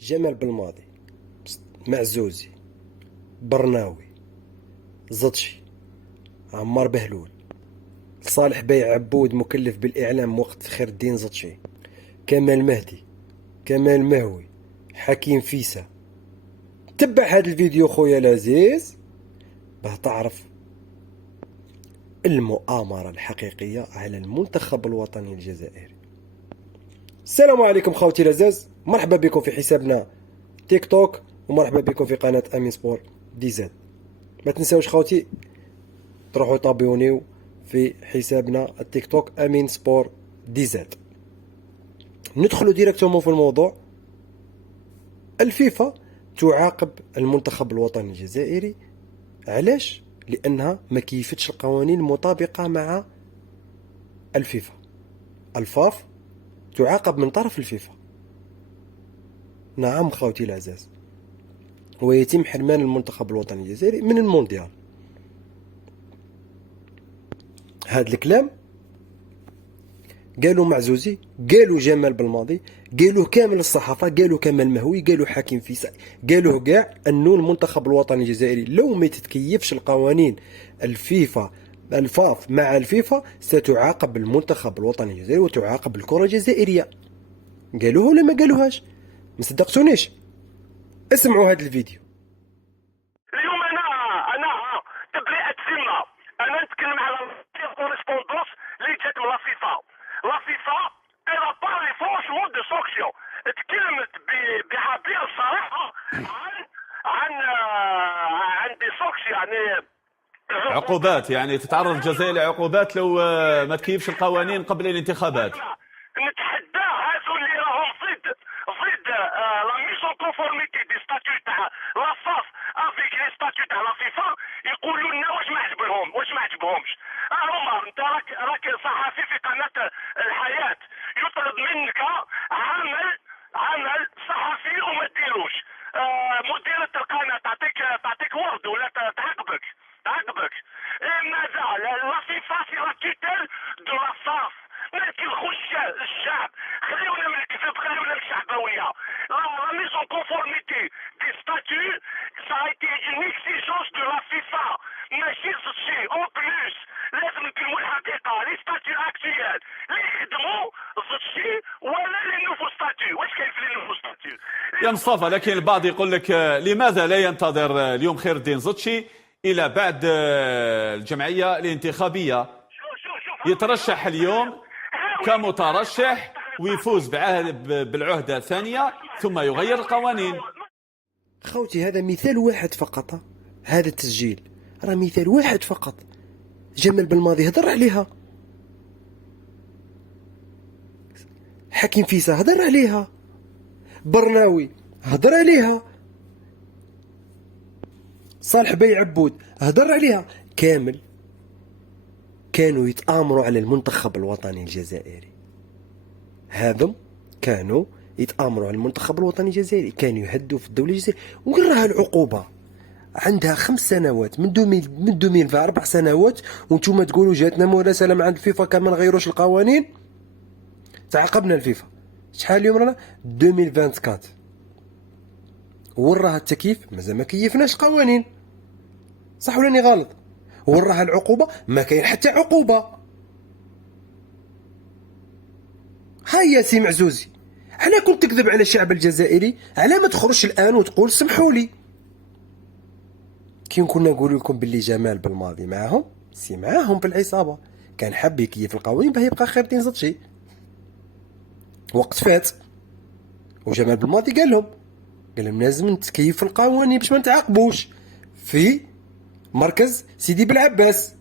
جمال بالماضي، معزوزي، برناوي، زطشي، عمار بهلول، صالح بيع عبود مكلف بالإعلام وقت خير الدين زطشي، كمال مهدي، كمال مهوي، حكيم فيسا. تبع هذا الفيديو خويا العزيز باه تعرف المؤامرة الحقيقية على المنتخب الوطني الجزائري. السلام عليكم خوتي العزاز، مرحبا بكم في حسابنا تيك توك ومرحبا بكم في قناة أمين سبور دي زاد. ما تنساوش خوتي تروحوا طابيونيو في حسابنا التيك توك أمين سبور دي زاد. ندخلوا ديريكتومون في الموضوع. الفيفا تعاقب المنتخب الوطني الجزائري. علاش؟ لأنها ما كيفتش القوانين المطابقة مع الفيفا. الفاف تعاقب من طرف الفيفا. نعم خوتي العزاز، ويتم حرمان المنتخب الوطني الجزائري من المونديال. هاد الكلام قالوا معزوزي، قالوا جمال بالماضي، قالوا كامل الصحافة، قالوا كمال مهوي، قالوا حكيم فيسا، قالوا كاع انه المنتخب الوطني الجزائري لو ما تتكيفش القوانين الفيفا الفاف مع الفيفا ستعاقب المنتخب الوطني الجزائري وتعاقب الكرة الجزائرية. قالوه ولا ما قالوهاش؟ ما صدقتونيش؟ اسمعوا هذا الفيديو. اليوم انا تبرئه ذمه. انا نتكلم على كوريسبوندونس اللي جات من لا فيفا. لا فيفا الا بارلي فرونشمون دو سانكسيون، تكلمت بعبير الصراحه عن دي سانكسيون، يعني عقوبات، يعني تتعرض الجزائر لعقوبات لو ما تكيفش القوانين قبل الانتخابات. نتحدى هاتو اللي راهم ضد لا ميسون كونفورميتي دي ستاتيو تاع لا فاف افيك لي ستاتيو تاع لا فيفا، يقولوا لنا واش ما عجبهم واش ما عجبهمش. هما انت راك صحفي في قناه الحياه، يطلب منك عمل صحفي وما ديروش. مديرة القناه تعطيك ورد ولا تعاقبك. ماذا لا فيفا في لا توتيل دو لا فاف. مالك نخش الشعب، خليونا من الكذب، خليونا من الشعبويه. لا ميزون كونفورميتي دي ستاتيو سا ايتي اون اكسيجونس دو لا فيفا، ماشي زدشي. اون بلوس لازم نكلموا الحقيقه. لي ستاتيو اكتيال اللي يخدموا زدشي ولا لي نوفو ستاتيو؟ واش كاين في لي نوفو ستاتيو يا مصطفى، لكن البعض يقول لك لماذا لا ينتظر اليوم خير الدين زطشي الى بعد الجمعيه الانتخابيه، يترشح اليوم كمترشح ويفوز بالعهده الثانيه ثم يغير القوانين. خوتي هذا مثال واحد فقط، هذا التسجيل راه مثال واحد فقط. جمال بالماضي هضر عليها، حكيم فيسا هضر عليها، برناوي هضر عليها، صالح بيع عبود هضر عليها. كامل كانوا يتآمروا على المنتخب الوطني الجزائري. هذم كانوا يتآمروا على المنتخب الوطني الجزائري، كانوا يهدوا في الدولة الجزائرية. وراها العقوبة عندها 5 سنوات، من 2000 4 سنوات، وانتم تقولوا جاتنا مراسلة من عند الفيفا كان ما نغيروش القوانين. تعاقبنا الفيفا شحال اليوم رانا 2024، وراها التكييف مازال ما كيفناش قوانين، صح ولا راني غلط؟ وراها العقوبة ما كاين حتى عقوبة. هيا سي معزوزي، علاه كنت تكذب على الشعب الجزائري؟ علاه ما تخرجش الآن وتقول سمحوا لي؟ كي كنا نقول لكم باللي جمال بالماضي معاهم، سي معاهم بالعصابة، كان حاب يكيف القوانين باه يبقى خير الدين زطشي. وقت فات وجمال بالماضي قال لهم لازم نتكيف القوانين باش ما نتعاقبوش في مركز سيدي بالعباس.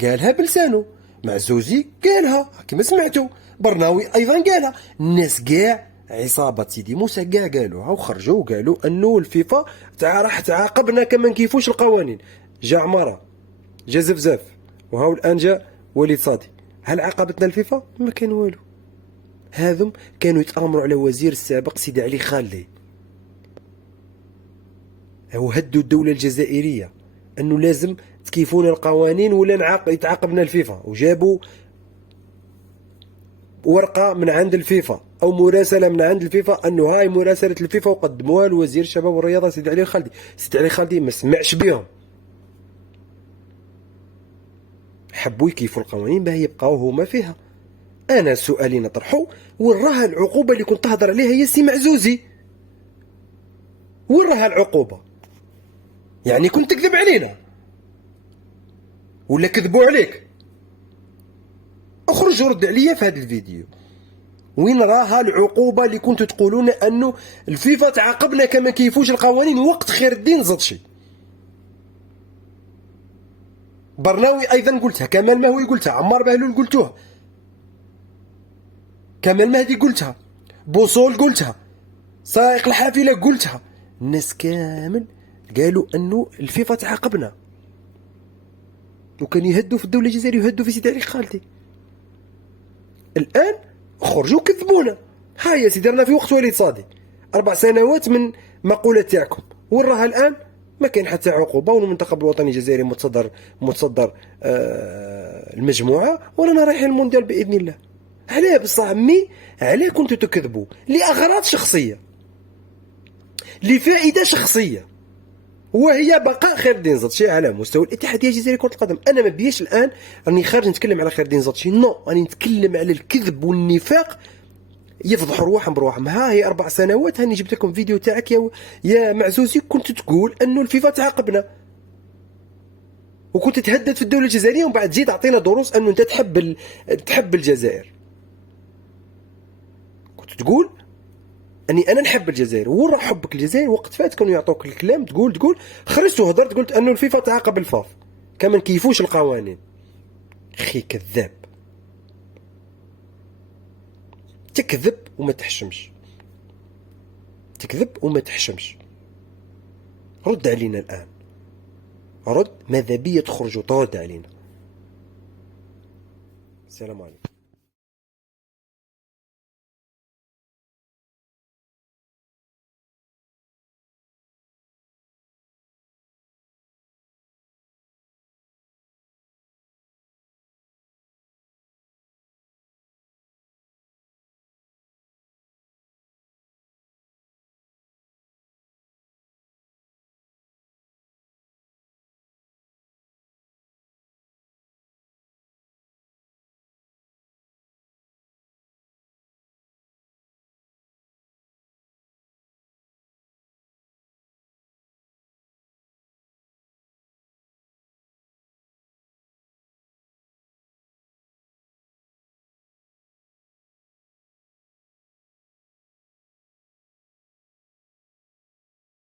قالها بلسانه، معزوزي قالها كما سمعتوا، برناوي ايضا قالها، الناس كاع عصابه سيدي موسى كاع قالوها وخرجوا وقالوا انه الفيفا راح تعاقبنا كما نكيفوش القوانين. جا عماره، جا زفزاف، وهاو الان جا وليد صادي. هل عاقبتنا الفيفا؟ ما كان والو. هذم كانوا يتآمروا على وزير السابق سيدي علي خالي، هو هدوا الدولة الجزائرية انه لازم تكيفون القوانين ولا يتعاقبنا الفيفا، وجابوا ورقه من عند الفيفا او مراسله من عند الفيفا انه هاي مراسله الفيفا وقدموها لوزير الشباب والرياضه سيدي علي خالدي. سيدي علي خالدي ما سمعش بهم، حبوا يكيفوا القوانين باه يبقاو هما فيها. انا سؤالي نطرحو، وين راها العقوبه اللي كنت تهضر عليها يا سي معزوزي؟ وين راها العقوبه؟ يعني كنت تكذب علينا ولا كذبوا عليك؟ اخرج ورد عليا في هذا الفيديو، وين راها العقوبه اللي كنتوا تقولون انه الفيفا تعاقبنا كما كيفوش القوانين وقت خير الدين زطشي؟ برناوي ايضا قلتها، كمال مهوي قلتها، عمار بهلول قلتوها، كمال مهدي قلتها، بوصول قلتها، سائق الحافله قلتها، الناس كامل قالوا انه الفيفا تعاقبنا وكان يهدوا في الدوله الجزائريه ويهدوا في سيدي علي خالدي. الان خرجوا كذبونا. ها يا سيدي رانا في وقت وليد صادي، 4 سنوات من مقوله تاعكم، وين راها الان؟ ما كاين حتى عقوبه، والمنتخب الوطني الجزائري متصدر المجموعه، ورانا رايحين المونديال باذن الله. علاه بصح عمي؟ علاه كنتوا تكذبوا؟ لاغراض شخصيه، لفائده شخصيه، وهي بقاء خير الدين زطشي على مستوى الاتحاديه الجزائريه لكره القدم. انا ما بياش الان راني خارج نتكلم على خير الدين زطشي، نو، راني نتكلم على الكذب والنفاق يفضحوا رواحهم برواحهم. ها هي 4 سنوات، هاني جبت لكم فيديو تاعك يا معزوزي، كنت تقول انه الفيفا تعاقبنا وكنت تهدد في الدوله الجزائريه، ومن بعد تجي تعطينا دروس انه انت تحب الجزائر. كنت تقول اني انا نحب الجزائر. وين راح حبك الجزائر؟ وقت فات كانوا يعطوك الكلام تقول خرجت وهضرت قلت انه الفيفا تعاقب الفاف كما كيفوش القوانين. اخي كذاب، تكذب وما تحشمش، تكذب وما تحشمش. رد علينا الان، رد، ماذا بيا تخرج وترد علينا. السلام عليكم.